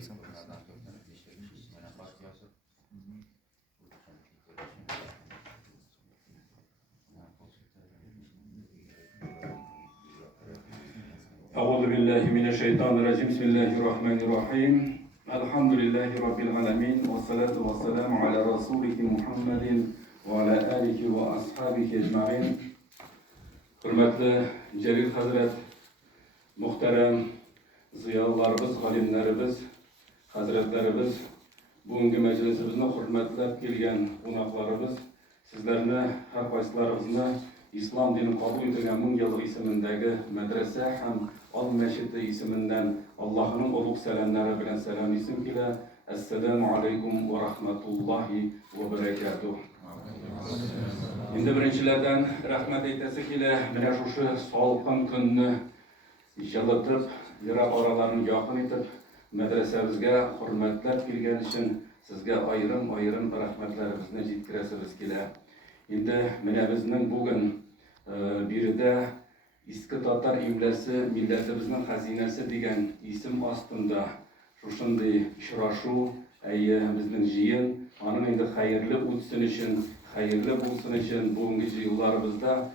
أعوذ بالله من الشيطان الرجيم بسم الله الرحمن الرحيم الحمد لله رب العالمين والصلاة والسلام على رسوله محمد وعلى آله وأصحابه أجمعين. Hürmetli Celil Hazret, muhterem ziyalılarımız, alimlerimiz, hazretlerimiz, bugünkü meclisimizde hürmetlep gelgen konaklarımız, sizlerine her kayıtlarımızda İslam dini kabul edilen 1000 yıllık isimindeki medrese hem Al-Meşid isiminden Allah'ın oluk selamları bilen selam isim ile Esselamu Aleyküm ve Rahmetullahi ve Berekatuhu. Şimdi birinçilerden rahmet eytesik ile mene şu salkın gününü yılıtıp, yirak aralarını yakın etip, medresemizge hürmetler gelgen için sizge ayrım rahmetlerimizni жеткіresimiz kile. Şimdi mene bizning bugün biri de İski Tatar imlesi milletimizin hazinesi degan isim astında şuşunday uchrashuv bizning jiyin onun endi hayırlı o'tsin için, hayırlı bo'lsin için bugungi yıllarimizda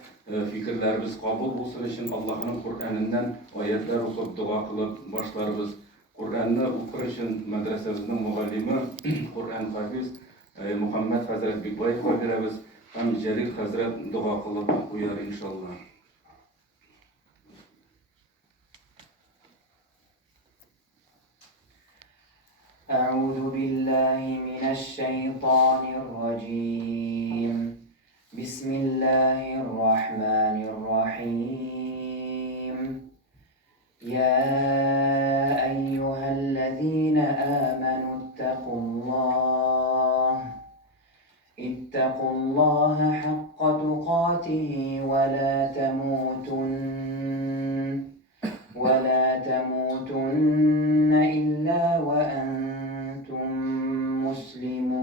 fikrlerimiz kabul bo'lsin için Allah'ın Kur'an'ından ayetler okup dua kılıp başlarımız Kur'an'ı okur için medresemizin muallimi Kur'an hafiz Muhammed Hazret Bikbayev'e veririz. Hem Celil Hazret dua kılıp uyar inşallah. أعوذ بالله من الشيطان الرجيم بسم الله الرحمن الرحيم يا أيها الذين آمنوا اتقوا الله حق تقاته ولا تموتن إلا وأنتم مسلمون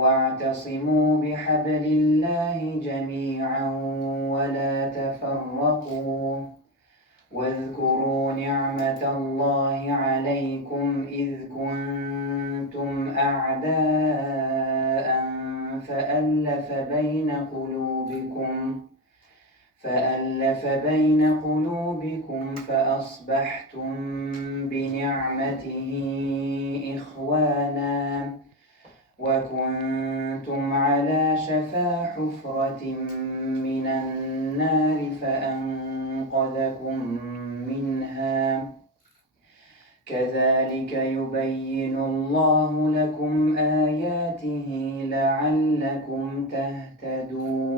واعتصموا بحبل الله جميعا ولا تفرقوا واذكروا نعمة الله عليكم إذ كنتم أعداء فألف بين قلوبكم فأصبحتم بنعمته إخوانا وكنتم على شفا حفرة من النار فأنقذكم منها كذلك يبين الله لكم آياته لعلكم تهتدون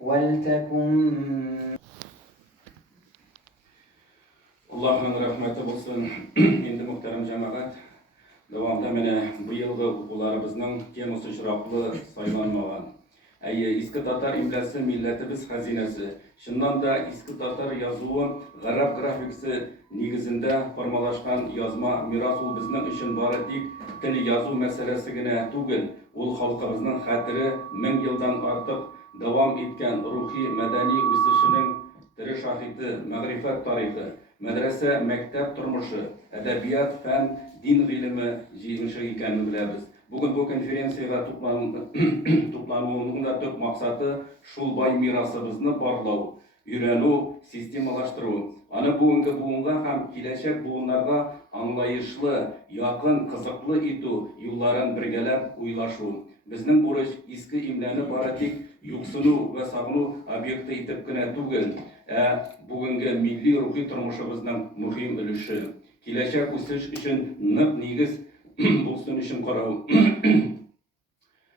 ولتكن Allah'ın rahmeti olsun. Endi muhterem cemaat, devamda mene bu yılғы okularımızın teması şıraqlı saylanmagan. İski Tatar imlesi milletimiz hazinesi. Şundan da İski Tatar yazığı Garab grafikisi negizinde formalaşkan yazma miras ol bizning için baradik til yazı meselesine tugul. Ol halkımızın hatırı 1000 yıldan artık devam etken ruhi medeni üsüşünün tiri şahidi, mağrifet tarihi, medrese, mektep turmuşu, edebiyat, fen, din ilmi jiyinişi ekanini bilamiz. Bugün bu konferensiyada toplanmamızın da tök maksatı şul bay mirasımızını barlaw, öğrenu, sistemalaştırу. Ana bugünkü buğunga hem kileşek buğunlarga anlayışlı, yakın, kızıklı etu yolların birgelep uylaşu. Bizning burç iski imleni baratik yuksunu ve sağını obyekti etip kine tugul. Bugünkü milli ruhi turmuşumuzun muhim ülüşü. Kileşek üsüş için nıp nigiz bulsun için qarau.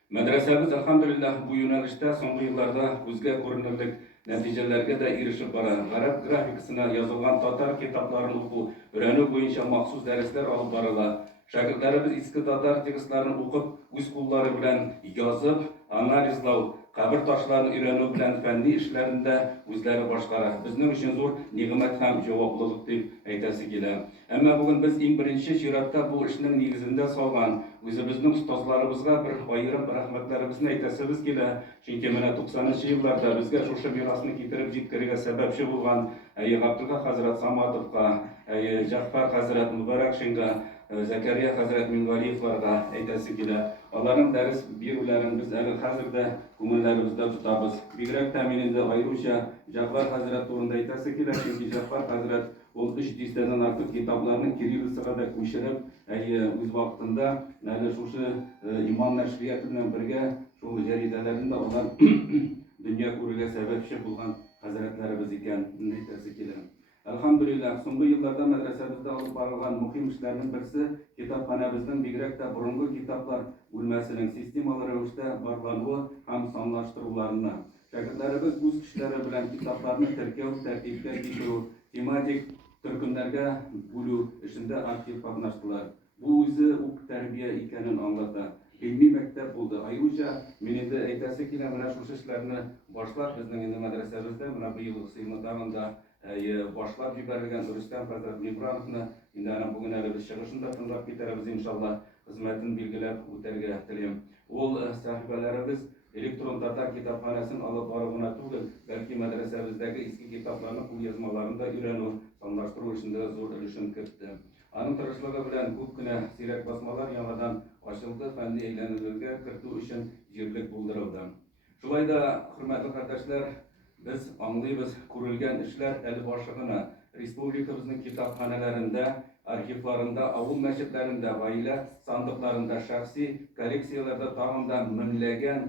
Medresemiz elhamdülillah bu yönelişte son yıllarda gözge görünürlük neticelerge de erişip bara. Garab grafikisine yazılgan Tatar kitaplarını oku, öğrenu boyunca maksus dersler alıp barıla. Şakirtlerimiz iski Tatar tekstlerini okup, üz kulları bilen yazıp, analizlav, kabir taşlarını öğrenu bilen fenli işlerinde özleri başkara. Bizning için zor nimet hem cevaplılık deyip aytası kele. Ama bugün biz en birinci şiratta bu işinin negizinde salgan, özümüzün ustazlarımızga bir ayrım rahmetlerimizni aytasımız kele. Çünkü mene 90'ncı yıllarda bizge şu mirasını getirip jetkirige sebepçi bulgan Габдулла Хазрат Саматовқа, Жақпар Хазрат Мүбарак Шинға, Закария Хазрат Минғалиевларға әйтәсе килә. Аларның дәрес бирүләрен без әле хәзердә күңелләребездә тотабыз. Бигрәк тә мин инде аеруча Жақпар Хазрат турында әйтәсе килә, чөнки Жақпар Хазрат ул 300-дән артык китапларны кириллицага да күчереп, үз вакытында әле шушы иман нәшрияты белән бергә шул җәридәләрендә алар дөнья күрергә сәбәпче булган хәзрәтләребез икән әйтәсе килә. Әлхамдулиллах, соңгы елларда мәдрәсәбездә алып барылган мөһим эшләрнең берсе китапханәбезнең бигрәк тә борынгы китаплар бүлмәсенең системалы рәвештә барлануы һәм санлаштыруларына. Шәкертләребез үз көчләре белән китапларны теркәү, тәртипкә китерү, тематик төркемнәргә бүлү эшендә актив катнаштылар. Бу үзе үк тәрбия икәнен аңлата. Илми мәктәп булды. Аеруча мин инде әйтәсе килә, менә шушы эшләрне башлап безнең инде мәдрәсәбездә менә быел сыйныфтагында башлап җибәрелгән Рөстәм хәзрәт Мибрановны инде аны бүген әле без чыгышында тыңлап китербез иншалла, хезмәтен билгеләп үтәргә телим. Ул сәхифәләребез электрон татар китапханәсен алып бару гына түгел, бәлки мәдрәсәбездәге иске китапларны кулъязмаларында өйрәнү, санлаштыру эшендә зур өлешен кертте. Аның тырышлыгы белән күп кенә сирәк басмалар яңадан ачылды, фәнни әйләнүләргә кертү өчен җирлек булдырылды. Шулай да, хөрмәтле кардәшләр, без аңлыйбыз, күрелгән эшләр әле башы гына. Республикабызның китапханәләрендә, архивларында, авыл мәчетләрендә, гаилә сандыкларында, шәхси коллекцияләрдә тагын да меңләгән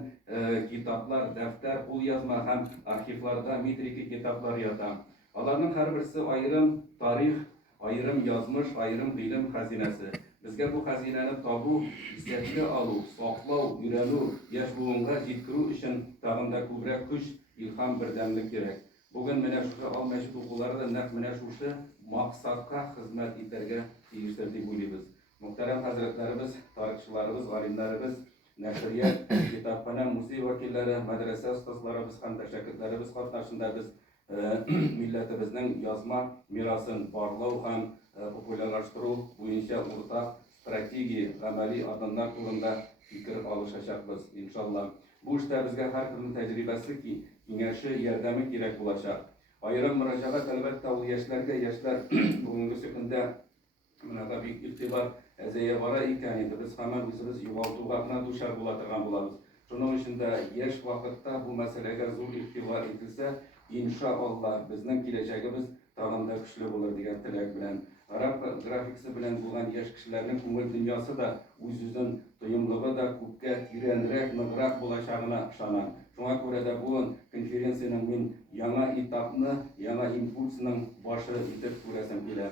китаплар, дәфтәр, кулъязма һәм архивларда метрика китаплар ята. Аларның һәрберсе аерым тарих, аерым язмыш, аерым гыйлем хәзинәсе. Безгә бу хәзинәне табу, исәпкә алу, саклау, өйрәнү, яшь буынга җиткерү өчен тагын да күбрәк көч, илһам, бердәмлек кирәк. Бүген менә шушы ал мәчет укулары да нәкъ менә шушы максатка хезмәт итәргә тиештер дип уйлыйбыз. Мөхтәрәм хәзрәтләребез, тарихчыларыбыз, галимнәребез, нәшрият, китапханә, музей вәкилләре, мәдрәсә остазларыбыз һәм шәкертләребез катнашында без милләтебезнең язма мирасын барлау һәм популярлаштыру буенча уртак стратегия, гамәли адымнар турында фикер алышачакбыз, иншалла. Бу эштә безгә һәркемнең тәҗрибәсе киңәше, ярдәме кирәк булачак. Аерым мөрәҗәгать әлбәттә ул яшьләргә, яшьләр бүгенге көндә менә бик игътибар әзәя бара икән инде, без һаман үзебез югалтуга гына дучар була торган булабыз. Шуның өчен дә яшь вакытта бу мәсьәләгә зур игътибар ителсә, иншалла безнең киләчәгебез тагын да көчле булыр дигән теләк белән. Араб графикасы белән булган яшь кешеләрнең күңел дөньясы да үз-үзен тоемлыгы да күпкә тирәнрәк, ныграк булачагына ышанам. Шуңа күрә дә бу конференциянең мин яңа этапны, яңа импульсның башы итеп күрәсем килә.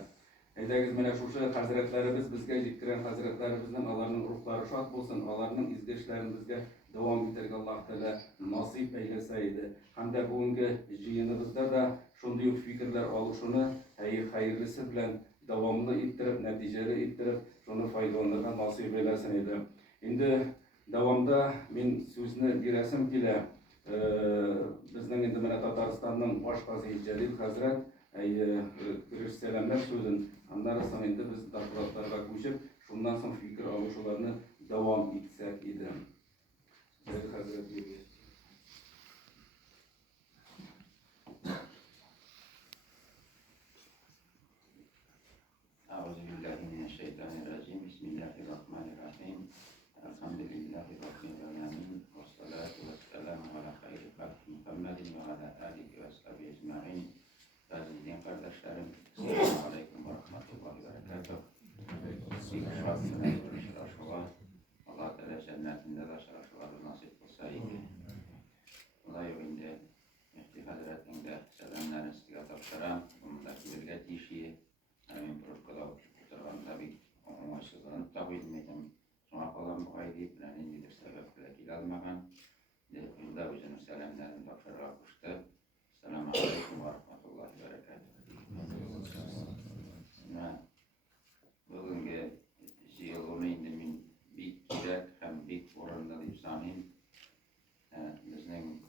Әйдәгез, менә шушы хәзрәтләребез, безгә җиткергән хәзрәтләребезнең, аларның рухлары шат булсын, аларның изге эшләрен безгә дәвам итәргә Аллаһ Тәгалә насыйп әйләсә иде. Һәм дә бүгенге җыеныбызда да шундый ук фикерләр алышуны хәерлесе белән дәвамлы иттереп, нәтиҗәле иттереп, шуны файдаланырга насыйп әйләсен иде. Инде дәвамда мин сүзне бирәсем килә. Безнең инде менә Татарстанның баш казый Җәлил хәзрәт кереш сәламләр сүзен, аннан соң инде без докладларга күчеп, шуннан соң фикер алышуларны дәвам итсәк иде. Җәлил хәзрәт أعوذ بالله من الشيطان الرجيم. بسم الله الرحمن الرحيم. الحمد لله رب العالمين والصلاة والسلام على خير خلق محمد وعلى آله وصحبه أجمعين. Aziz kardeşlerim, Selamun Aleyküm ve Rahmetullahi ve Berekatuhu. Allah Teala cennetinde de şarşıları nasip olsaydı. Allah yolunda Müftü Hazretinde selamlar istigat aktaran, bundaki bilget işi, hemen proşkada oturan tabi amaçsızlığını tabi bilmedim. Sonra kalan bu haydi bilen indidir sebepler ilalmagan. Bunda özünün selamlarını aktaran kuştu. Selamun Aleyküm ve Rahmetullahi ve Berekatuhu. Bugünkü yılını indimin bir kirek hem bir oranda ifsanin bizning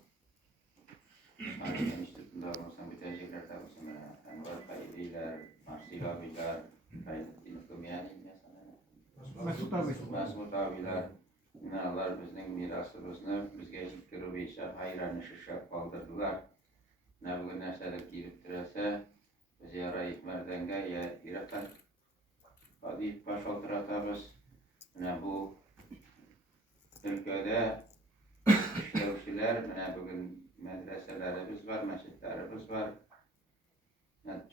Anlayan iştirkiler olsan bir teşekkür olsun. Enver Kayriler, Marsil abiler, Kayrettin Kumyani Mesut abiler, onlar bizning mirasımızı bizge jitkirib işe hayran işe kaldırdılar. Ne bugün nesele girip türese Merdenge ya İrak'tan Kadif baş oturatağız. Bu ülkede işlevçiler, bugün medreselerimiz var, mescitlerimiz var.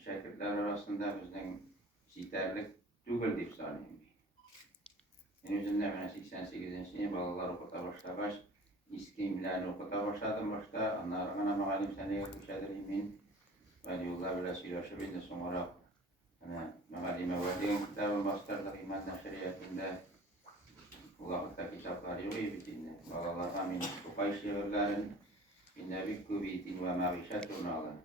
Şakirtler arasında bizden yeterlik değil deyip sanıyorum. Yüzünde 88. balalar okuta başlamış. İskimlerini okuta başladım başta. Onlarına mağalim seneye kuşadır imin. Ve yollar bile söyleşip indi sonra. Mağalime verdiğim kitabı bastırdık iman neşriyetinde. Bu vakitte kitapları yok iyi bitindi. Balalarına min Tufay şiirlerin inne bikku bitin ve mağişet alın.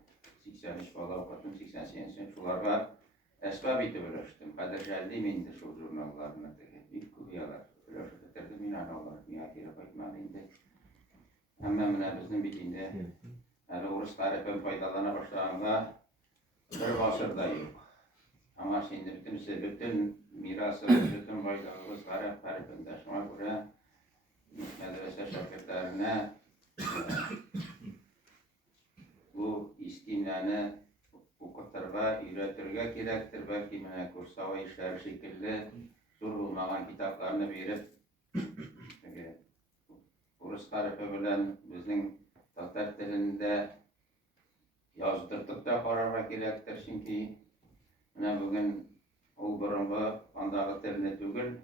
83 bala okudum, 88 şularga esbab iti bölüştüm. Kadir geldi mindi şu jurnallarına. Bikku biyalar. Bölüşüp bitirdim inanalar. Miyakire koytmadı indi. Hemen bizim bitinde. Yani Urus tarifen faydalana başlayanda bir basırda yok. Ama şimdi bütün mirası, bütün faydalımız tarifinde. Şuna göre medrese şirketlerine bu istimlerini okuturga, üretirge gerektir. Belki kursava işler şekilde zor olmayan kitaplarını verip Urus tarifi bilen bizim Tatar dilinde yazdırdık da kararga gerektir. Çünkü bugün o burunlu andağı dilini tügül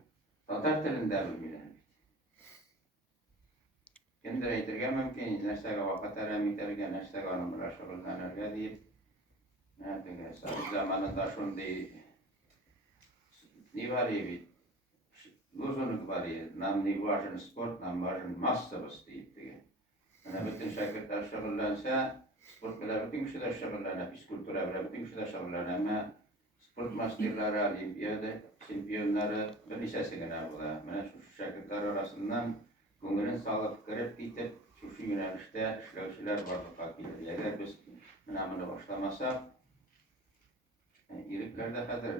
Tatar dilinde bilmiyor. Kimdir eytirge mümkün, neştege vakit eremitirge, neştege anımla şuğullanırge deyip sabit zamanında şundi ne var evi luzunluk var evi, nam ne varsın sport, nam varsın massabız deyip bütün şakirtler şuğullansa sport bile bütün kişi de şuğullanır, psikultura bile bütün kişi de şuğullanır ama sport masterları, olimpiyada, şampiyonları bir lisesine bula. Şu şakirtler arasından Gönülün sağlık kırıp gitip şu yönelişte işlevçiler varlığa gelir. Eğer biz bunu başlamasak, iliklerde kadar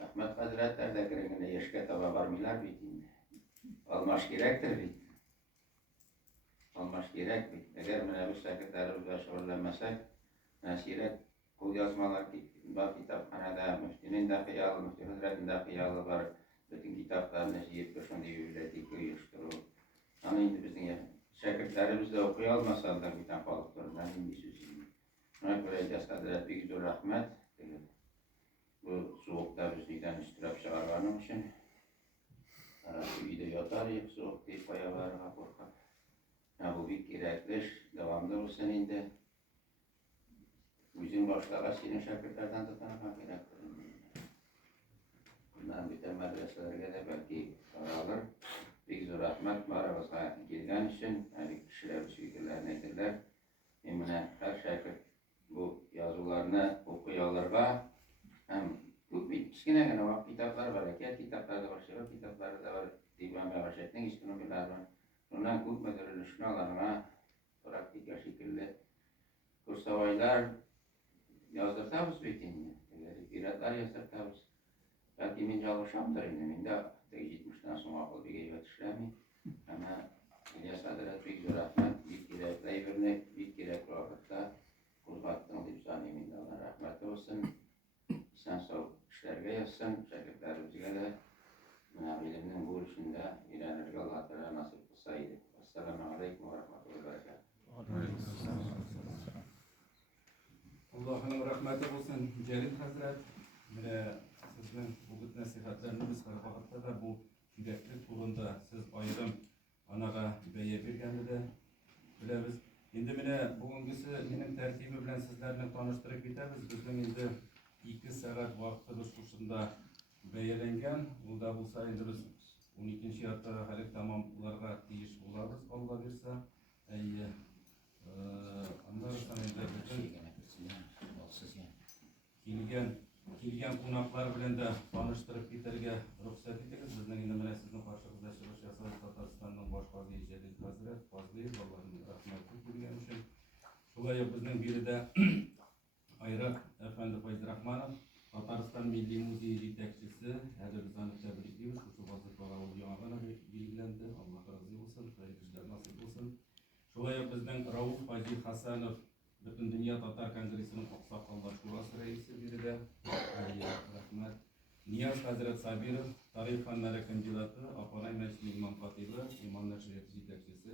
Ahmet Hazretler de kırıngında yaşka tava varmılar bitinde. Almaş gerektir bit. Almaş gerek bit. Eğer biz sekreterimizle şuurlanmasak, nasiret kul yazmalar var kitaphanada, müftünün de kıyalı, müftü Hazret'in de kıyalı var. Bütün kitaplarını şiir kuşun diye üretik, uyuşturur. Ama şimdi bizim şakirtlerimiz de okuya almasalar bir tane kalıplarından hindi sözünü. Ona göre cesadet bir güzel rahmet. Bu soğukta bizden üstürep çağırmanın için. Uyuda yatar, hep soğuk deyip bayağı korkar. Bu bir gerekliş, devamlı olsun indi. Bizim başlığa senin şakirtlerden tutanamak gerektir. Bundan bütün medreselerine de belki alır. Bir zor rahmet mağarabıza girgen için kişiler sürekliler nedirler. Her şakir bu yazılarını okuyalarga hem bu kichkina gana kitaplar var. Kitaplar da var, kitaplar da var. Divan ve Raşet'in istinomlar var. Ondan ko'p müdürlüşüne praktik şekilde kursavaylar yazdırtamiz bitinni. Piratlar yazdırtamiz. Belki min çalışamdır indi. Min de 70'den sonra akıl bir geyvet işlemi. Ama İlyas Hazret bir güzel rahmet, bir gerekli verine, bir gerekli vakitte kurbattığın deyip saniye min de ona rahmet olsun. Sen sağ işlerge yazsın, şakirtlerimizge de iliminin bu işinde ilerlerge Allah Teala nasip kılsaydı. Esselamu Aleyküm ve Rahmetullahi ve Berekatuhu. Allah'ın rahmeti olsun Celil Hazret. Sizin bugün nasihatleriniz var. Vakitte da bu yürekli turunda siz ayrım anaga beye birgende de biliriz. Şimdi bugünküsü benim tertibi bilen sizlerle tanıştırıp bitiriz. Bizim şimdi 2 saat vaktimiz kursunda beyelengen. O da bulsa şimdi biz 12. hatta halik tamamlarga teyiş olabız. Allah birse. Anlarsan Kilgen konaklar bilen de tanıştırıp bitirge ruhsat ederiz. Bizden yine sizin karşınızda çıkış yasağı Tatarstan'dan başkazi Celil Hazret, fazlıyız. Allah'ın rahmetli bilgen için. Şulay bizden biri de Ayrak Efendi Faiz Rahmanov, Tataristan Milli Muzeyi yetekçisi. Her rızanı tebrik ediyoruz. Şu vazifara uyağına bilgilendi. Allah razı olsun. Hayırlı işler nasip olsun. Şulay bizden Rauf Hacı Hasanov Bütün Dünya Tatar Kongresi'nin Aksakallar Şurası Reisi biri de Rahmet. Niyaz Hazret Sabirov, Tarih Fanları Kandidatı, Apanay Meclisi İmam Hatibi, İmam Neşriyeti Yetekçisi.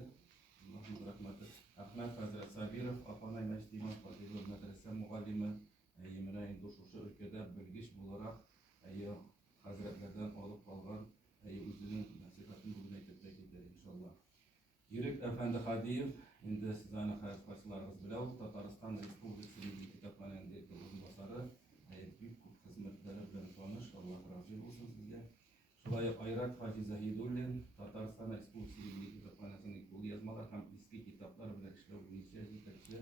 Allah'ın rahmeti. Ahmet Hazret Sabirov, Apanay Meclisi İmam Hatibi, Medrese Muallimi, Yemeğin Duşuşu ülkede bilgiç olarak Hazretlerden alıp kalgan özünün nasihatini bugün etibde gider inşallah. Yürek Efendi Hadiyev, indi sizane hayatbaşılarınız bilen Tataristan Respublikası Milli Kitaphanesi'ndeki uzun basarı, büyük hizmetleri bilen tanış, Allah razı olsun sizge. Şulay Ayrat Hacı Zahidullin, Tataristan Respublikası Milli Kitaphanesi'ndeki bu yazmalar hem eski kitaplar bilen işler boyunca yeterli.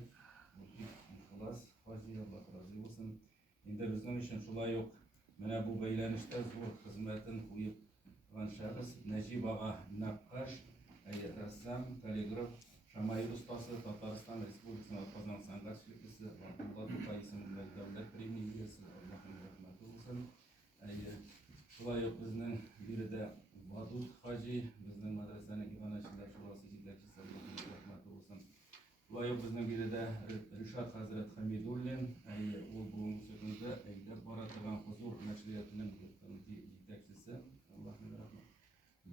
Muhlas Hacı, Allah razı olsun. İndi bizim için şulay yok. Mene bu beylenişte zor hizmetin koyup kalan şahıs Necip Ağa Nakkaş, ressam, kaligraf, Şamayil Ustası, Tataristan Respublikası'nın Atpazan Sangat Şirkesi, Abdullah Tufay isimli devlet premiyesi, Allah'ın rahmeti olsun. Şulay yok bizden biri de Vadud Hacı, bizden medresenin İvanaçılar Şurası Cidlekçisi, Allah'ın rahmeti olsun. Şulay yok bizden biri de Rişat Hazret Hamidullin, o bu sözünde Eydep Baratıgan Huzur Neşriyatının Cidlekçisi, Allah'ın rahmeti.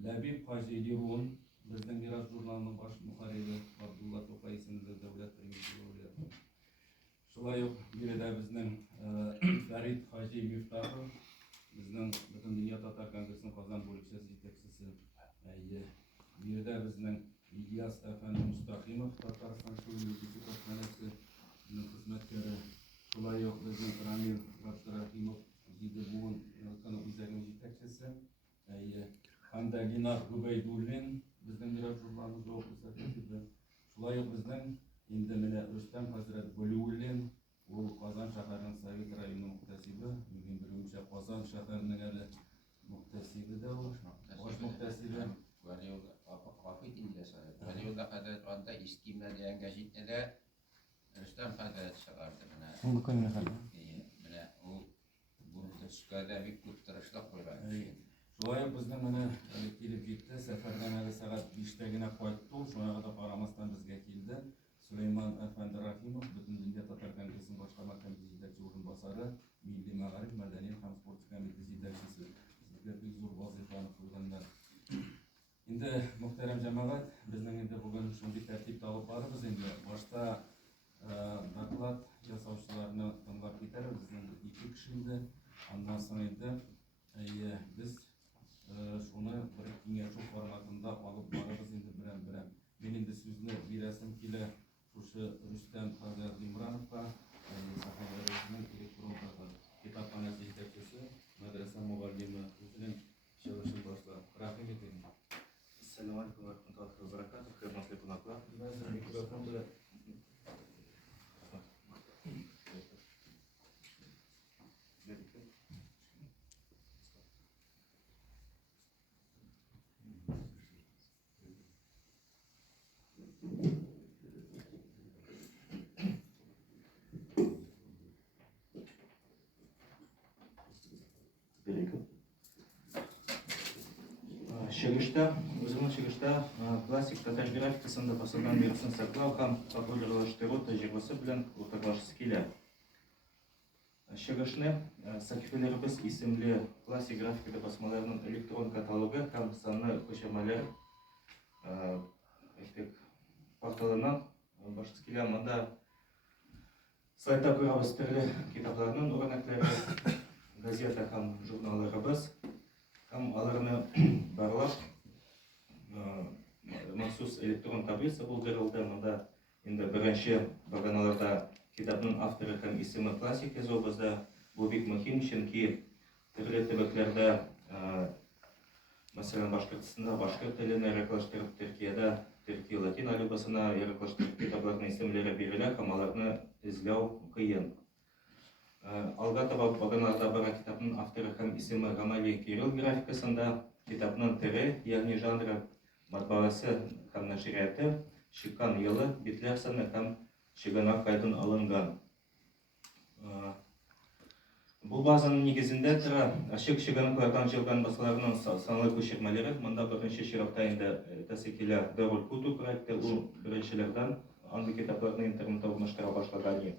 Labib Hacı Lirun, bizden biraz jurnalının baş muharibi Abdullah Tufay isimli devlet premiyesi oluyor. Şulay yok biri de bizden Ferit Hacı Miftahı, bizden bütün Dünya Tatar Kongresi'nin Kazan bölükçesi yetekçisi. Biri de bizden İlyas Efendi Mustaqimov, Tataristan Milli Kitaphanesi'nin hizmetkari. Şulay yok bizden Ramil Abdurrahimov, Zidebuğun kanı üzerinin yetekçisi. Hamda Linar Gubeydullin, bizden biraz jurnalımız yok bu sefer. Şulay yok bizden indi mene Rüstem Hazret Bölüullin, o Kazan şehirinin Sovet rayonu muhtesibi, mühim birinci Kazan şehirinin eli muhtesibi de olur. Hoş muhtesibi. Vakit illa sayı. Veliullah Hazret Anta İskimler diyen gazetede Rüstem Hazret çıkardı. Onu koyun efendim. O burada çıkardı bir kurtarışla koyulan. Şulay bizden mene kelip gitti, seferden eli saat 5'tegine koydu, şuna kadar aramasından bizge keldi. Süleyman Efendi Rahimov, bütün Dünya Tatar Kongresi'nin başkanı komitesi yetekçi orunbasarı, Milli Mağarip, Medeniyet hem Sport Komitesi yetekçisi. Sizler bir zor vazifani kılganlar. Şimdi muhterem cemaat, bizden indi bugün şunday tertipte alıp barımız indi. Başta naklat yasavçılarını tınlap gider, bizden 2 kişi indi. Ondan sonra indi biz şunu bir kengashou formatında alıp barımız indi bilen. Men indi sözünü bir resim kile Şuşu Rüstem Hazret İmranov'a, Sahabelerinin elektron kitaphanesi yetekçisi, medrese muallimi özünün çalışını başlar. Rahim edeyim. Assalamu alaikum wa rahmatullahi wa barakatuh. Hürmetli konuklar. Ben mikrofonu Чыгышта классик татар графикасында басылган мирасын саклау һәм популярлаштыруу тәҗрибәсе белән уртаклашасы килә. Чыгышны сәхифәләребез исемле классик графикада басмаларының электрон каталогы һәм санлы күчермәләр порталыннан башкысы килә. Монда сайтта күрәбез төрле китапларның үрнәкләре, газета һәм журналларыбыз һәм аларны барлап махсус электрон таблица булдырылды. Монда инде беренче баганаларда китапның авторы һәм исеме классик язуыбызда. Бу бик мөһим, чөнки төрле төбәкләрдә, мәсәлән, Башкортстанда башкорт теленә яраклаштырып, Төркиядә төрки латин алифбасына яраклаштырып китапларның исемләре бирелә һәм аларны эзләү кыен. Алга таба баганаларда бара китапның авторы һәм исеме Гамали Кирилл графикасында, китапның төре, ягъни жанры, матбагасы һәм нәшрияты, чыккан елы, битләр саны һәм чыганак кайдан алынган. Бу базаның нигезендә тора ачык чыганаклардан җыелган басуларның санлы күчермәләре. Монда беренче чиратта инде тәсекилә Дарул Кутуб проекты, ул беренчеләрдән андый китапларны интернетта урнаштыра башлаган.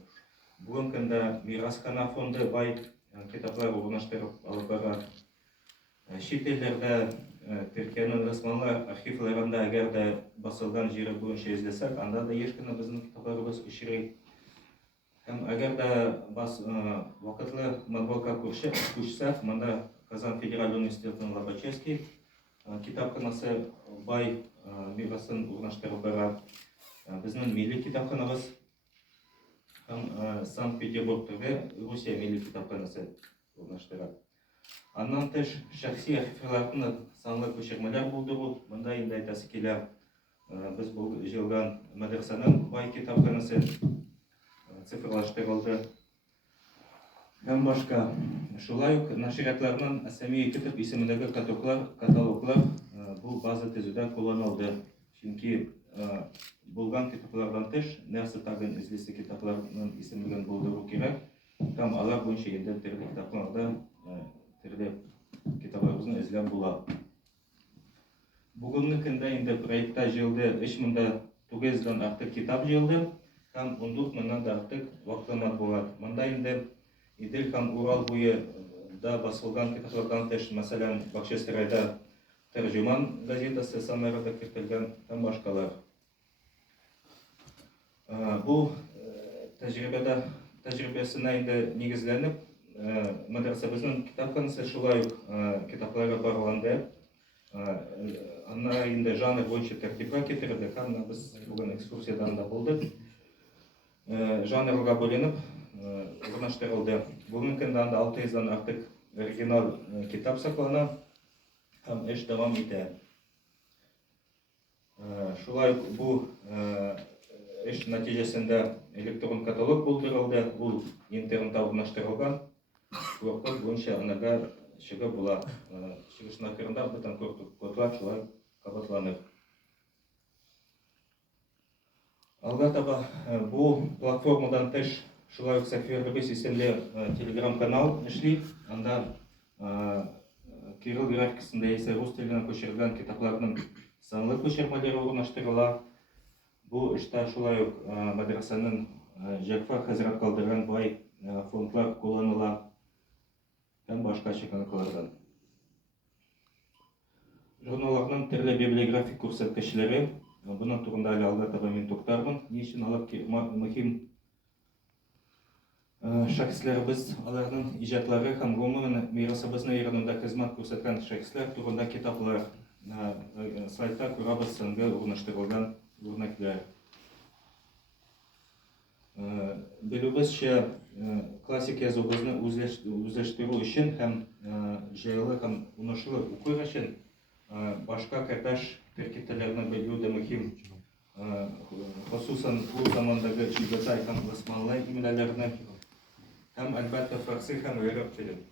Бүгүнкү күндө Мираскана фонду бай китаплар урнаштырып алып бара. Чит элдерде Түркиянын Османлы архивларында эгер да басылган жери боюнча излесек, анда да ешкана биздин китапларыбыз учурайт. Һәм эгер да вакытлы матбуатка күчсәк, мында Казан федераль университетының Лобачевский китапханасы бай мирасын урнаштырып бара. Биздин милли китапханабыз һәм Санкт-Петербургдагы Русия милли китапханасы урнаштыра. Андан тыш шәхси архивларны санлы күчермәләр булдыру, монда инде әйтәсе килә. Без бу җылган мәдрәсәнең бай китапханасы цифрлаштырылды. Һәм башка. Шулай ук наширатларның әсәми китап исемендәге каталоглар бу база төзүдә кулланылды. Чөнки булган китаплардан тыш нәрсә тагын излесе китапларның исемлеген булдыру кирәк. Һәм алар буенча инде төрле китапларда төрле китапларыбызны эзләп була. Бүгенге көндә инде проектта җыелды 3900-дан артык китап җыелды һәм 14 меңнән дә артык вакытлы матбугат. Монда инде Идел һәм Урал буенда басылган китаплардан тыш, мәсәлән, Бакчасарайда Тәрҗеман газетасы саннары кертелгән һәм башкалар. Бу тәҗрибәсенә инде нигезләнеп, мәдрәсәбезнең китапханасы шулай ук китаплары барланды. Аны инде жанр буенча тәртипкә китердек һәм без бүген экскурсиядан да булдык. Жанрга бүленеп урнаштырылды. Бүгенге көндә 600-дан артык оригинал китап саклана һәм эш дәвам итә. Шулай ук бу эш нәтиҗәсендә электрон каталог булдырылды. Бу интернетта урнаштырылган. Куркып буенча анага чыгып була. Чыгышына кырында бүтән кодлар шулай кабатланыр. Алга таба бу платформадан тыш шулай ук Сәфиябез исемле телеграм-канал эшли. Анда кирилл графикасында исә рус теленә күчерелгән китапларның санлы күчермәләре урнаштырыла. Бу эштә шулай ук мәдрәсәнең Җәгъфәр хәзрәт калдырган бай фондлар кулланыла һәм башка чыгынаклардан. Журналларның төрле библиографик күрсәткечләре, буның турында әле алга таба мин туктармын. Ни өчен алар мөһим шәхесләребез, аларның иҗатлары һәм гомумән мирасыбызны өйрәнүдә хезмәт күрсәткән шәхесләр турында китаплар сайтта күрәбез соңгы урнаштырылган үрнәкләр. Белүбезчә, классик язуыбызны үзләштерү өчен һәм җайлы һәм уңышлы укыр өчен башка катнаш төрки телләрне белү дә мөһим. Хусусан ул замандагы чигәтай һәм Османлы имләләрне һәм әлбәттә фарси һәм гәрәп телен.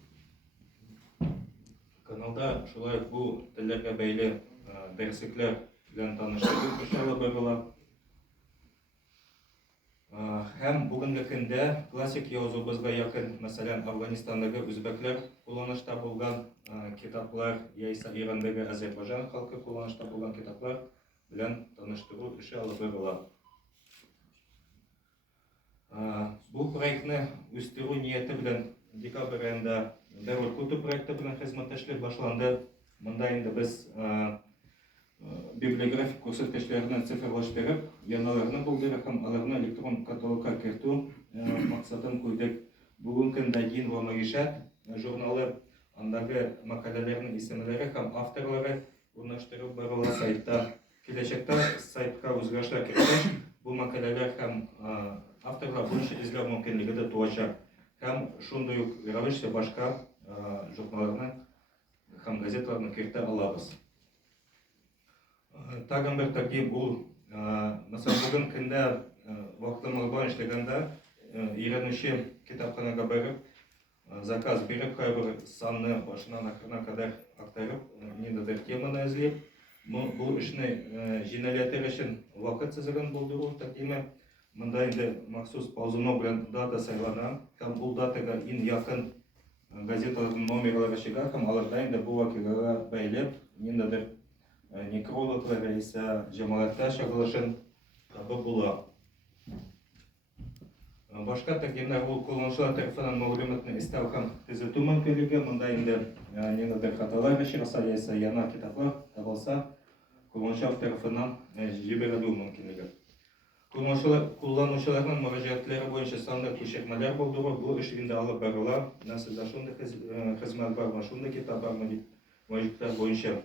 Каналда шулай бу телләргә бәйле дәреслекләр белән таныштыру кушылып барыла. Һәм бүгенге көндә классик язуыбызга якын, мәсәлән, Афганистандагы үзбәкләр кулланышта булган китаплар, яисә Ирандагы Азербайҗан халкы кулланышта булган китаплар белән таныштыру эше алып барыла. Бу проектны үстерү нияте белән декабрь аенда Дарул Кутуб проекты белән хезмәттәшлек башланды. Монда инде без библиографик күрсәткечләрне цифрлаштырып, яналарны булдырып һәм аларны электрон каталогка кертү максатын куйдык. Бүгенге көндә Дин ва Маишат журналы, андагы макаләләрнең исемләре һәм авторлары урнаштырылып барыла сайтта. Киләчәктә сайтка үзгәрешләр кертеш, бу макаләләр һәм авторлар буенча эзләү мөмкинлеге дә туачак. Һәм шундый ук рәвешле башка журналларны һәм газеталарны кертә алабыз. Тагын бер тәкъдим ул, мәсәлән, бүген көндә вакытлы матбугат эшләгәндә өйрәнүче китапханага барып, заказ биреп, һәр санны башыннан ахырына кадәр актарып, ниндидер теманы эзләп, бу эшне җинаятьләр өчен вакыт сызыгын булдыру тәкъдиме. Монда инде махсус паузано белән дата сайлана, һәм ул датага иң якын газеталарның номерлары чыга, һәм аларда инде бу вакыйгага бәйле ниндидер некрологлар яисә җәмәгатькә чыгылышын табып була. Башка тәкъдимнәр ул кулланучылар тарафынан мәгълүматны истәү һәм төзәтү мөмкинлеге. Монда инде ниндидер хаталар очраса яисә яңа китаплар табылса, кулланучылар тарафынан җибәрелү мөмкинлеге. Кулланучыларның мөрәҗәгатьләре буенча санлы күчермәләр булдыру бу эш инде алып барыла. Сездә шундый хезмәт бармы, шундый китап бармы дип мөрәҗәгатьләр буенча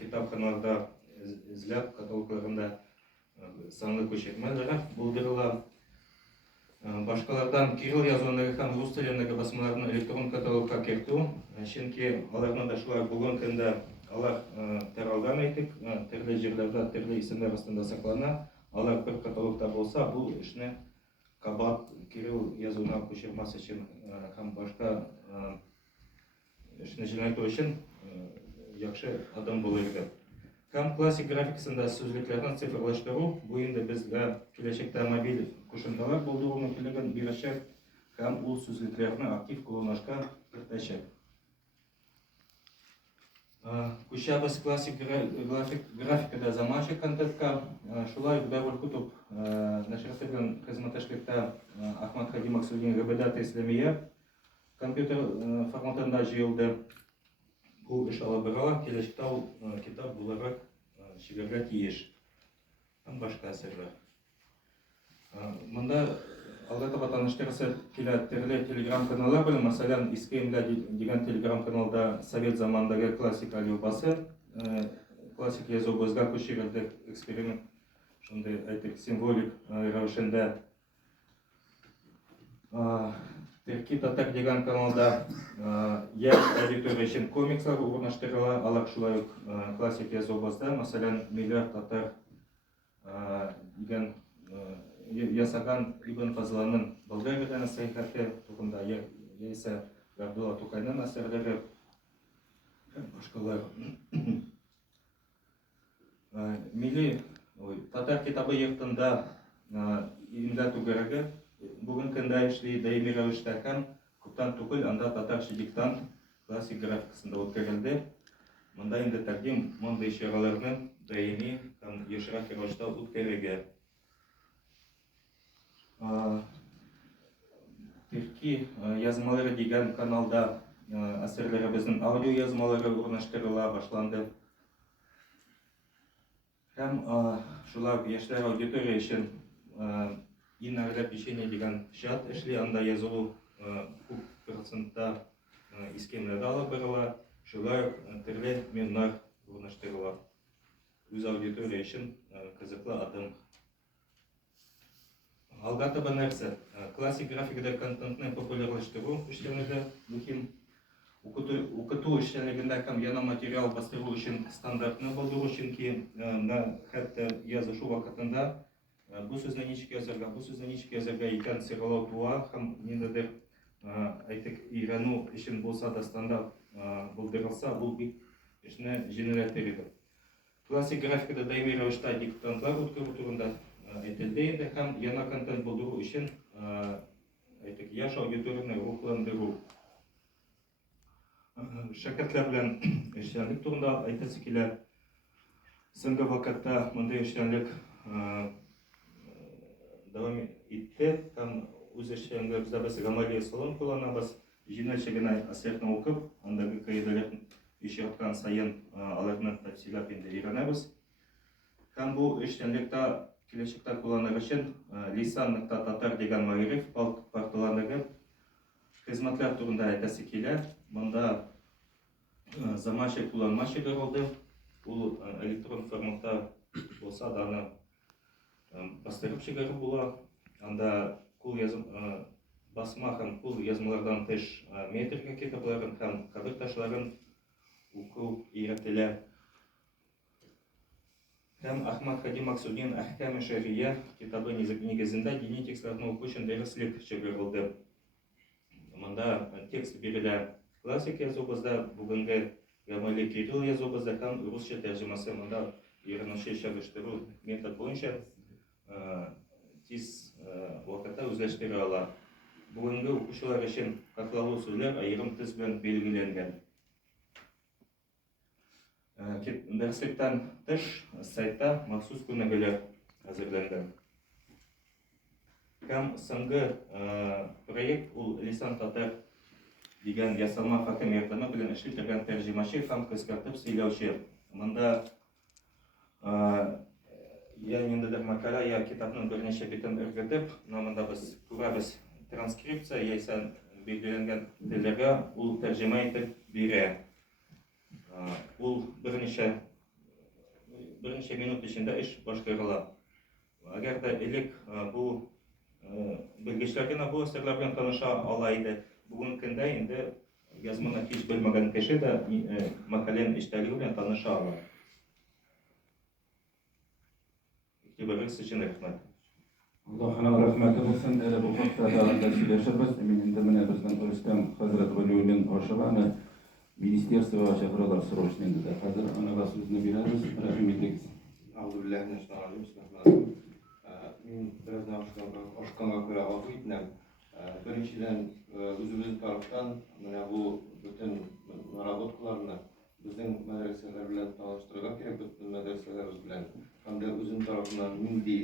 китапханаларда эзләп, каталогларында санлы күчермәләр булдырыла. Башкалардан кирилл язуындагы һәм рус телендәге басмаларны электрон каталогка кертү, чөнки аларның да шулай бүгенге көндә алар таралган әйтик, төрле җирләрдә төрле исемнәр астында саклана. Алар бер каталогта булса, бу эшне кабат кирилл язуына күчермәс өчен һәм башка эшне җиңәйтү өчен яхшы адым булыр иде. Һәм классик графикасында сүзлекләрне цифрлаштыру, бу инде безгә киләчәктә мобиль кушымталар булдыру мөмкинлеген бирәчәк һәм ул сүзлекләрне актив кулланышка кертәчәк. Күчәбез классик графикада заманча контентка, шулай Дарул Кутуб нәшрияты белән хезмәттәшлектә Ахмад Хади Максудин Габадат Исламия компьютер форматында җыелды. Бу эш алып барыла, киләчәктә ул китап буларак чыгарга тиеш. Һәм башка әсәрләр. Монда алга таба таныштырасы килә төрле телеграм каналлар белән, мәсәлән, Иске имля дигән телеграм каналда совет заманындагы классик алюбасы, классик язу безгә күчерелде, эксперимент, шундый әйтик символик рәвешендә. Төрки татар дигән каналда яшь аудитория өчен комикслар урнаштырыла, алар шулай ук классик язу бездә, мәсәлән, Милләр татар дигән ясаган Ибн Фазланың Болгариядән сәяхәте турында яисә Габдулла Тукайның әсәрләре һәм башкалар. Милли татар китабы йортында имля түгәрәге бүгенге көндә эшли даими рәвештә һәм күптән түгел анда татарча диктант классик графикасында үткәрелде. Монда инде тәкъдим мондый чараларны даими һәм ешрак рәвештә үткәрергә. Төрки язмалары дигән каналда әсәрләребезнең аудио язмалары урнаштырыла башланды. Һәм шулай яшьләр аудитория өчен Иннәрдә печенье дигән чат эшли, анда язылу күп процентта Иске имлядә алып барыла, шулай төрле менюлар урнаштырыла. Үз аудитория өчен кызыклы адым. Алга таба нәрсә? Классик графикада контентны популярлаштыру эшләнүдә мөһим. Укыту эшчәнлегендә һәм яңа материал бастыру өчен стандартны булдыру өчен ки хәтта язышу вакытында бу сүзне ничек язарга икән сырлау туа һәм ниндидер әйтик өйрәнү өчен булса да стандарт булдырылса, бу бик эшне җиңеләйтер иде. Классик графикада даими рәвештә диктантлар үткәрү турында әйтелде инде һәм яңа контент булдыру өчен әйтик яшь аудиторияны рухландыру. Шәкертләр белән эшчәнлек турында әйтәсе килә. Соңгы вакытта мондый эшчәнлек дәвам итте һәм үз эшчәнлегебездә без гамәли ысулын кулланабыз. Җиңелчә генә әсәрне укып, андагы кагыйдәләрне ишарткан сайын аларны тәфсилләп инде өйрәнәбез. Һәм бу эшчәнлектә киләчәктә кулланыр өчен Lisan.Tatar дигән мәгъриф порталындагы хезмәтләр турында әйтәсе килә. Монда заманча кулланма чыгарылды. Ул электрон форматта булса да аны бастырып чыгарып була. Анда кул басма һәм кул язмалардан тыш метрика китапларын һәм кабер ташларын уку өйрәтелә. Һәм Ахмад Хади Максудин Әхкам шәрия китабы нигезендә дини текстларны уку өчен дәреслек чыгарылды. Монда текст бирелә классик язубызда, бүгенге гамәли кирилл язубызда һәм русча тәрҗемәсе монда өйрәнүче чагыштыру метод буенча тиз вакытта үзләштерә ала. Бүгенге укучылар өчен катлаулы сүзләр аерым төс белән билгеләнгән. Дәреслектән тыш сайтта махсус күнегүләр әзерләнгән. Һәм соңгы проект ул Лисан Татар дигән ясалма хакимияте белән эшли торган тәрҗемәче һәм кыскартып сөйләүче. Монда я ниндидер макала, я китапның берничә битен ыргытып, монда без күрәбез транскрипция яисә билгеләнгән телләргә ул тәрҗемә итеп бирә. Ул берничә минут эчендә эш башкарыла. Әгәр дә элек бу белгечләр генә бу әсәрләр белән таныша ала иде, бүгенге көндә инде язманы һич белмәгән кеше дә макален эштәлеге белән таныша ала. Игътибарыгыз өчен рәхмәт. Аллаһның рәхмәте булсын, әле бу хакта да сөйләшәбез. Мин инде менә безнең Рөстәм хәзрәт Вәлиуллин ашыганы министерствога чакыралар срочно инде. Хәзер аңа сүзне бирәбез. Рәхим итегез. Мин бераздан ашканга күрә гафу итмәм. Беренчедән, үзебезнең тарафтан менә бу бөтен наработкаларны безнең мәдрәсәләр белән таныштырырга кирәк, бөтен мәдрәсәләребез белән. Һәм дә үзем тарафымнан нинди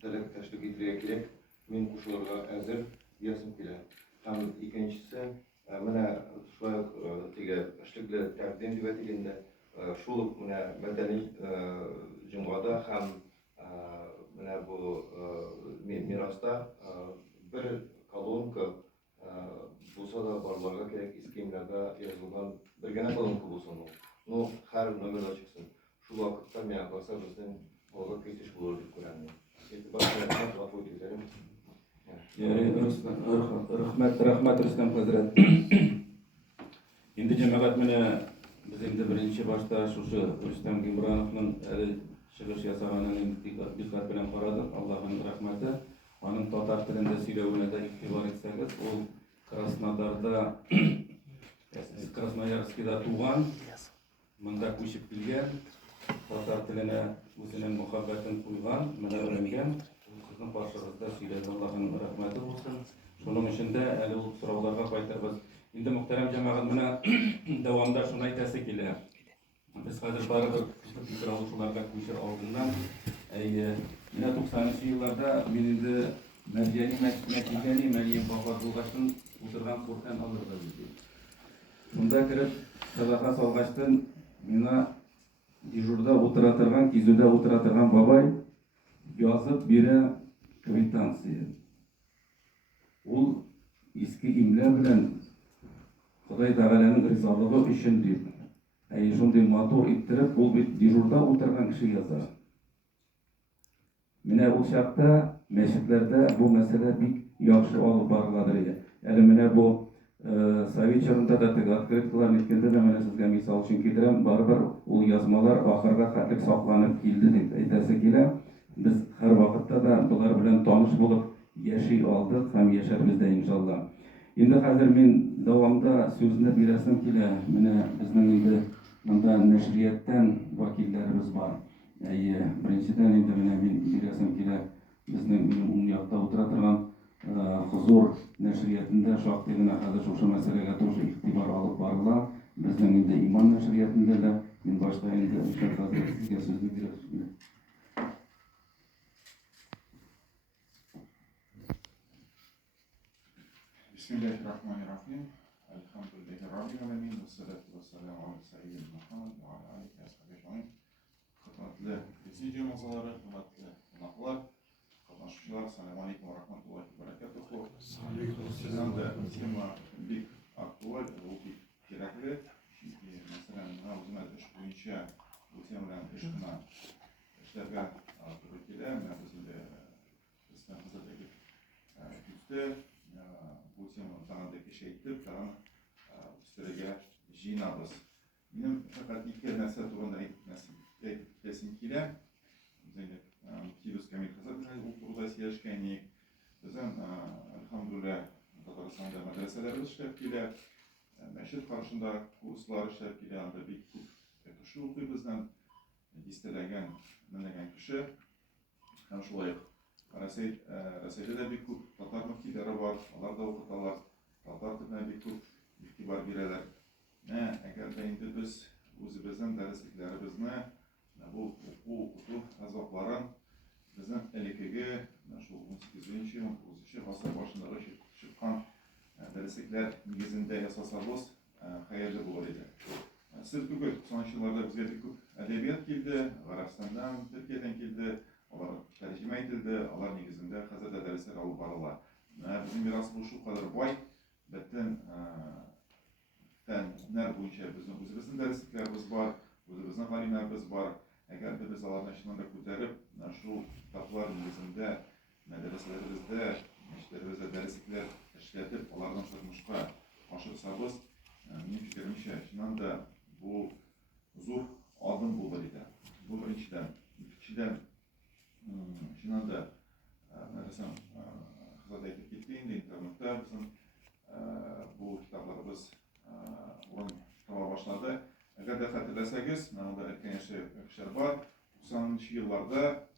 теләктәшлек итәргә кирәк, мин кушылырга әзер диясем килә. Һәм икенчесе, менә шулай теге эшлекле тәкъдим дип әйтелгәндә, шул ук менә мәдәни җомгада һәм менә бу мираста бер колонка булса да барларга кирәк, искемләргә язылган бер генә колонка булсын ул. Ну, һәр номерда чыксын. Шул вакытта миңа калса безнең алга китеш булыр дип күрәм. Рәхмәт Рөстәм хәзрәт. Инде җәмәгать менә без инде беренче башта шушы Рөстәм Гимрановның әле чыгыш ясаганын диққат белән карадык. Аллаһның рәхмәте. Аның татар телендә сөйләвенә дә игътибар итсәгез, ул Краснодарда, Красноярскида туган, монда күчеп килгән, татар теленә үзенең мөхәббәтен куйган, менә өйрәнгән, сезнең каршыгызда сөйләде. Аллаһның рәхмәте булсын. Шуның өчен дә әле ул сорауларга кайтырбыз. Инде мөхтәрәм җәмәгать, менә дәвамда шуны әйтәсе килә. Без хәзер барыбер фикер алышуларга күчер алдыннан, менә 90-нчы елларда мин инде Мәдәни баһар булгачтан утырган Кур'ан алырга диде. Шунда кереп, сабака салгачтан миңа дежурда утыра торган, кизүдә утыра торган бабай язып бирә квитанция. Ул иске имлә белән Ходай Тәгаләнең ризалыгы өчен дип, шундый матур иттереп, ул бит дежурда утырган кеше яза. Менә ул чакта мәчетләрдә бу мәсьәлә бик яхшы алып барыладыр иде. Әле менә бу Совет чорында да теге открыткалар иткәндә дә менә сезгә мисал өчен китерәм, барыбер ул язмалар ахырга хәтлек сакланып килде дип әйтәсе килә. Без һәр вакытта да булар белән таныш булып яши алдык һәм яшәрбез дә иншалла. Инде хәзер мин дәвамда сүзне бирәсем килә. Менә безнең инде монда нәшрияттан вәкилләребез бар. Беренчедән инде менә мин бирәсем килә безнең уң якта утыра торган Хозур нәшриятында шактый гына хәзер шушы мәсьәләгә тоже игътибар алып барыла. Безнең инде Иман нәшриятында да мин башта инде сезгә сүзне бирәм. Bismillahirrahmanirrahim. Elhamdülillahi Rabbil alemin. Vessalatu vesselamu ala seyyidina Muhammed ve ala alihi ve sahbihi ecmaîn. Hürmetli prezidium azaları, hürmetli konaklar, katnaşıcılar, selamun aleyküm ve rahmetullahi ve berekatuhu. Sizden de tema bik aktual, bu bik gerekli. Çünkü mesela mevzuna iş boyunca bu temadan işine işlerge Türkiye'de mevzunda İstanbul'daki güçte bu tema tanıdaki şeydir, kalan üstlerge jinabız. Benim fakat ilk nesne turunda kesinlikle zeynep Kibus Kamil Kazak'ın okulda siyaskenik bizden elhamdülillah Tataristan'da medreseler işlevkiyle meşhur karşında kurslar işlevkiyle anda bir kişi okuyor bizden istediğen menegen kişi hem şulayık Rasayda da bir kup Tatar mekkileri var, onlar da okutarlar, Tatar tübüne bir kup ihtibar bireler. Eğer de indi biz özümüzün derslikleri bizne bu okutu azapların bizim elikigi şu 18-19 asır başında çıkan derslikler negizinde yasasalımız hayırlı bulur idi. Siz bugün son yıllarda bizge bir edebiyat geldi, Arabistan'dan, Türkiye'den geldi, onlar tercüme edildi, onlar negizinde hazırda dersler alıp barırlar. Bizim mirasımız şu kadar boy, bütün fənlər boyunca özümüzün dersliklerimiz var, özümüzün alimlerimiz var. Eğer de biz alanı aşımında ko'tarib, şu kitaplar negizinde medreselerimizde, işlerimizde derslikler işletip, onlardan turmuşqa aşırsanız, benim fikrimce, şundan da bu zor adım bulur idi. Bu birinciden. İkinciden, şundan da medresem kızada etip gittiğinde internette bizim bu kitaplarımız onun tava başladı. Eğer de hatırlasanız, ben da erken yaşlar var. 90'lı yıllarda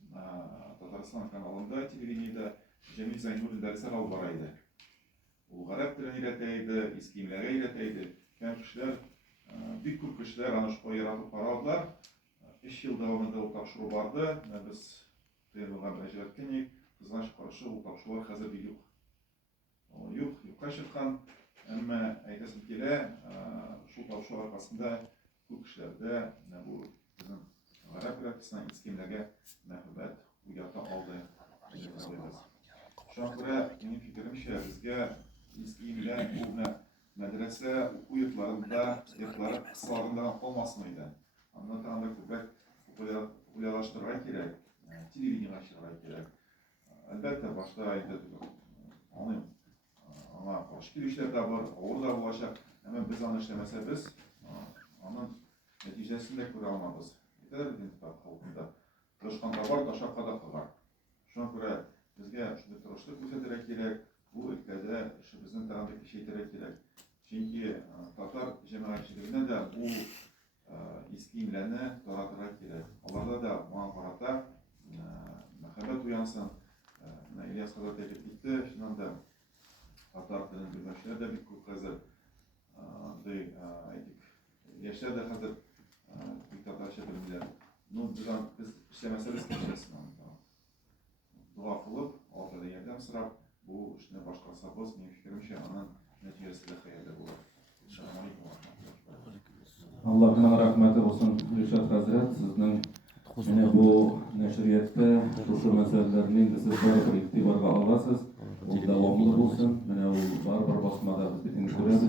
Tataristan kanalında, televizyonda Cemil Zaynur'un dersler alıp baraydı. O Arap dilini öğreteydi, iskimleri öğreteydi. Hem kişiler, bir kurt kişiler ana şu yaratıp paradılar. 5 yıl devamında o tapşırı vardı. Biz Teyirluğa müracaat ettik. Kızına karşı o tapşırılar hazır bir yok. Yok'a çıkan. Ama aytasım ki şu tapşırı arkasında bu kişilerde bu bizim Arap öğretisine iskimlerine məhəbbət uyata aldı. Şu an buraya benim fikrimce bizge iskimler bu medrese yurtlarında, kısalarında olmasıydı. Anlatan da köpek popülerlaştırmak gerek, televizyonlaştırmak gerek. Elbette başta ayda anlayayım. Ama başka işler de var, orada ulaşacak. Hemen biz anlaştıramasa biz, onun neticesinde kura almamız. Yeter intibak halkında. Tırışkan da var, taşakka da var. Şu an göre bizge şunu tırışlık göstererek gerek, bu ülkede işimizin tarafındaki şey gerek. Çünkü Tatar cemaatçiliğine de bu iskimlerini dağıtarak gerek. Onlarda da muhabbata, məhəbbət uyansın. İlyas kadar teklif gitti. Şundan da Tatar dilinin bilməkçiler de bir hazır. Yaşlar da hazır bir Tatarca bilimler. Biz işlemeseniz geçersin. Dua kılıp, ortada yerden sırap, bu işine başkarsanız, benim fikrimce onun neticesi de hayırlı olur. Selamun Aleyküm ve Allah'ın rahmeti olsun Rüşat Hazret, sizin yine bu neşriyette şu meselelerinin siz bir itibarga alasız, o devamlı olsun. Yine o bir basmada biz bitini görürüz.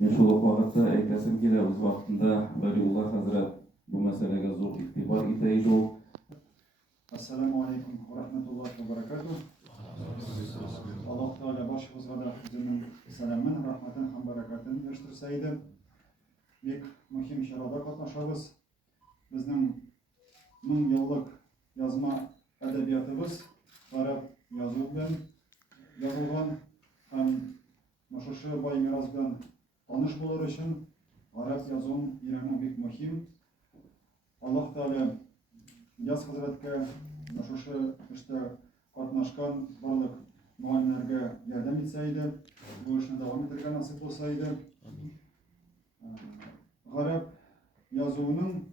Ben şu vakitte eylesim ki de biz vaktinde Veliullah Hazret bu meseleye zor itibar iteydi o. Assalamu alaikum wa rahmatullahi wa barakatuh. Allah Teala başımızga da özünün selamın, rahmetin, ham barakatını eriştirseydi. Bek mühim şarada katlaşabız. Bizning 1000 yıllık yazma edebiyatımız Arap yazı bilen yazılgan hem şu boy miras bilen tanış bulur için Arap yazım İran'ın bek mühim. Allah Teala Yaz Hazretke şu işte katnaşkan barlık muallimlerge yardım etseydi, bu işini devam ettirgen nasip olsaydı. Arap yazımının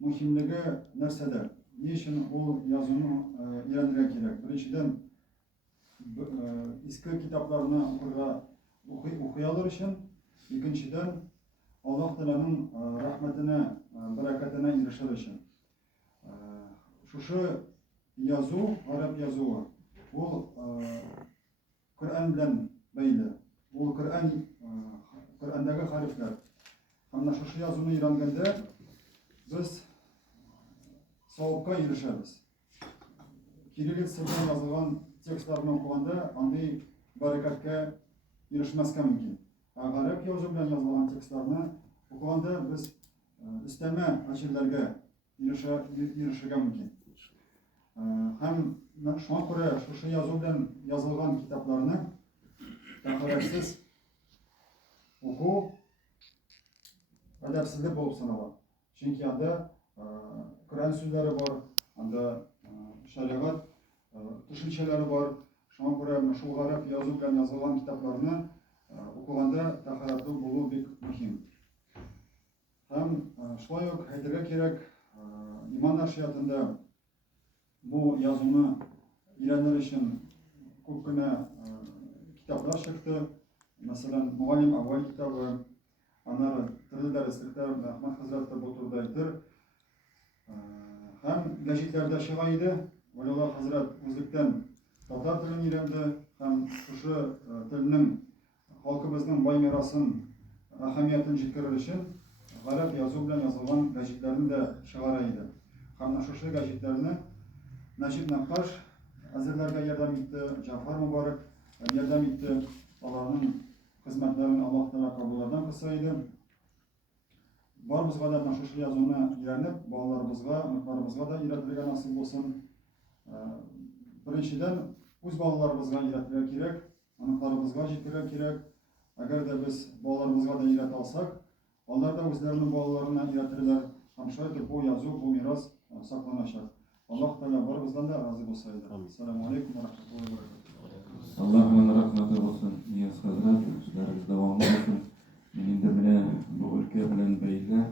muhimliği nersede? Niçin o yazımı öğrenmek gerek? Birinciden eski kitaplarını okuyalar için, ikinciden Allah Teala'nın rahmetine, bereketine erişir için. Şu yazı, Arap yazı, bu Kur'an bilen beyli. Bu Kur'an'daki harfler. Ama şu yazını öğrendiğinde biz savapka erişiriz. Kirillitsa'dan yazılan tekstlerini okuyanda anday bereketke erişmezke mümkün. Arap yazı bilen yazılan tekstlerini okuyanda biz isteme açılarga erişirge mümkün. Hem şu an göre şu yazı bilen yazılgan kitaplarını taharatsiz oku edepsizlik bolup sanala. Çünkü anda Kur'an sözleri var, anda şeriat düşünceleri var. Şu an göre şu Arap yazı bilen yazılgan kitaplarını okuganda taharatlı bolu bek mühim. Hem şulay yok aytırga kerek iman naşriyatında bu yazımı öğrenler için çok kına kitaplar çıktı. Mesela Muallim Avval kitabı, onlar türlü derslikler Ahmet Hazretleri bu turdaydır. Hem gazetelerde şahaydı, Veliullah Hazret özlükten Tatar tilini öğrendi, hem şu tilinin halkımızın bay mirasının ahamiyetini жеткирер için Arap yazı bilen yazılan gazetelerini de şaharaydı. Hem şu gazetelerini Necip Nakkaş hazırlarga yardım etti, Cafer Mübarek yardım etti. Allah'ın hizmetlerini Allah Teala kabullerden kısaydı. Barımızga da şu yazını öğrenip, bağlarımızga, mutlarımızga da öğretilirge nasip olsun. Birinciden, öz bağlarımızga öğretilirge gerek, anıklarımızga öğretilirge gerek. Eğer de biz bağlarımızga da öğret alsak, onlar da özlerinin bağlarına öğretilirler. Hem şöyle bu yazı, bu miras saklanacak. Allah Teala barımızdan da razı olsaydı. Selamun Aleyküm ve Rahmetullahi ve Berekatuhu. Allah'ın rahmeti olsun. Niyaz Hazret, işleriniz devamlı olsun. Benim de bile bu ülke bilen beyli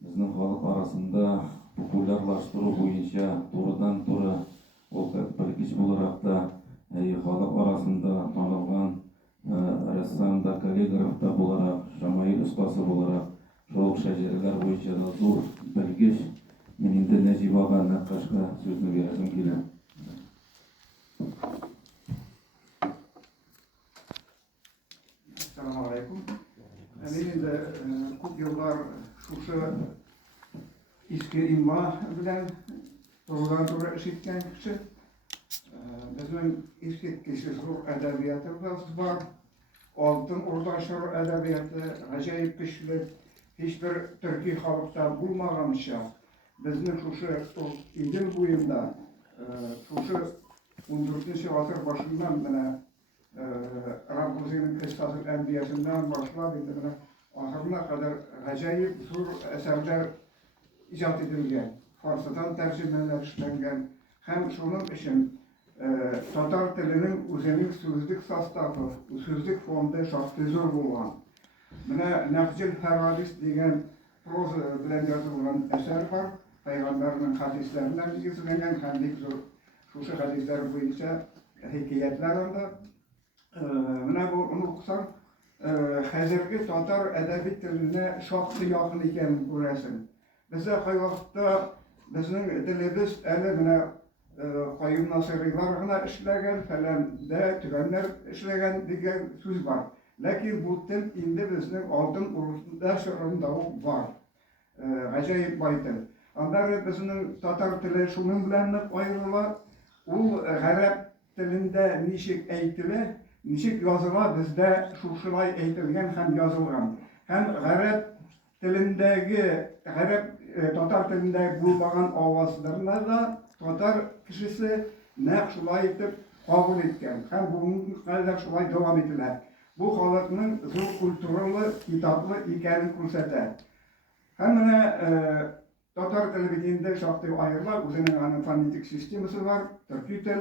bizning halk arasında popülerlaştırу boyunca doğrudan doğru bilgich olarak da halk arasında tanılgan ressam da kaligraf da olarak, şamail ustası olarak çok şairler boyunca da zor bilgich. Benim de Necip Ağa Nakkaş'a sözünü veresim gelir. Selamun Aleyküm. Benim de çok yıllar şu eski imla bilen doğrudan doğru işitken kişi. Bizim eski kişi zor edebiyatımız var. Altın Ordaşlar edebiyatı acayip güçlü. Hiçbir Türkiye halkta bulmamışça. Bizim şu İdil boyunda şu 14. asır başından bile Rabbimizin Kıssas-ı Enbiyasından başlayıp ahırına kadar acayip zor eserler icat edilgen. Farsçadan tercümeler işlengen. Hem şunun için Tatar dilinin özünün sözlük sastavı, sözlük fonda şartı zor olan. Buna Nahcil Haradis degan proza bilen yazılan eser var. Peygamberinin hadislerinden yazılan hem zor şu hadisler boyunca hikayetler var. Buna bu onu okusam, hazırki Tatar edebi diline çok yakın iken göresin. Bize kayıqta bizim dilimiz eli buna Qayyum Nasiriler işlegen falan da tükenler işlegen diye söz var. Lakin bu dil indi bizim altın urusunda şırında var. Acayip baytıl. Onlar bizim Tatar dili şunun bilen ayrılar. O Arap dilinde nişik eğitili, nişik yazıla bizde şuşulay eğitilgen hem yazılgan. Hem Arap dilindeki, Tatar dilindeki bulmagan avazlarına da Tatar kişisi şulay etip kabul etken. Hem bunun kadar şulay devam ettiler. Bu halkının zor kültürlü, kitaplı ikenini ko'rsatadi. Hemen Tatar dili bilginde şartlı ayrılar, o'zining fonetik sistemasi var, Türkiy til,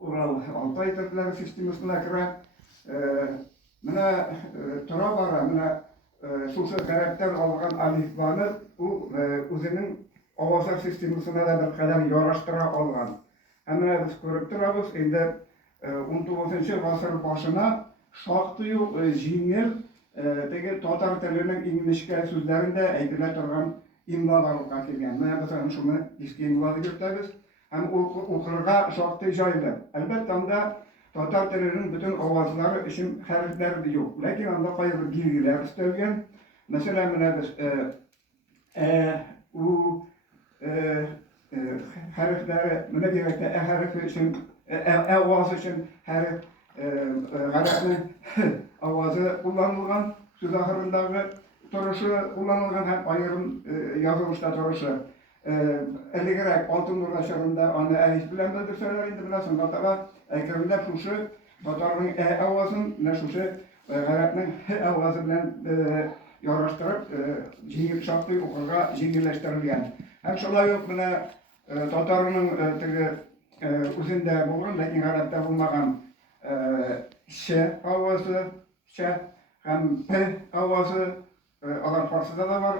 Ural Altay tillari sistemasına kiradi. Mana tura bara, mana şu karakter algan alifbani u o'zining ovozlar sistemasına da bir qadam yarashtıra olgan. Hemen biz ko'rib turamiz, endi 19. asır başına şartlı jingil Tatar tilinin inglişke sözlerinde aytila turgan imlalarga kelgan. Mana mesela şunu eski imlada görüyoruz. Hem okurga şartlı joylar. Elbette anda Tatar tilinin bütün avazları için harfleri de yok. Lakin anda qayılı bilgiler istelgen. Mesela mana biz u harfleri mana gerekli harfi için avaz için harf Arap'ın avazı kullanılgan, söz ahırındaki turuşu kullanılgan, hem ayrım yazılışta turuşu. Eligerek altın uğraşlarında ana elif bilen bildirseler indi bilesin. Hatta ekranlar şuşu, Tatar'ın avazın, ne şuşu, Arap'ın avazı bilen yaraştırıp, jingil şartlı okurga jingilleştirilgen. Hem şolay yok bile Tatar'ın üzerinde bulgan, lakin Arap'ta bulmagan ş avazı, ş hem p avazı, alan Farsı'da da var,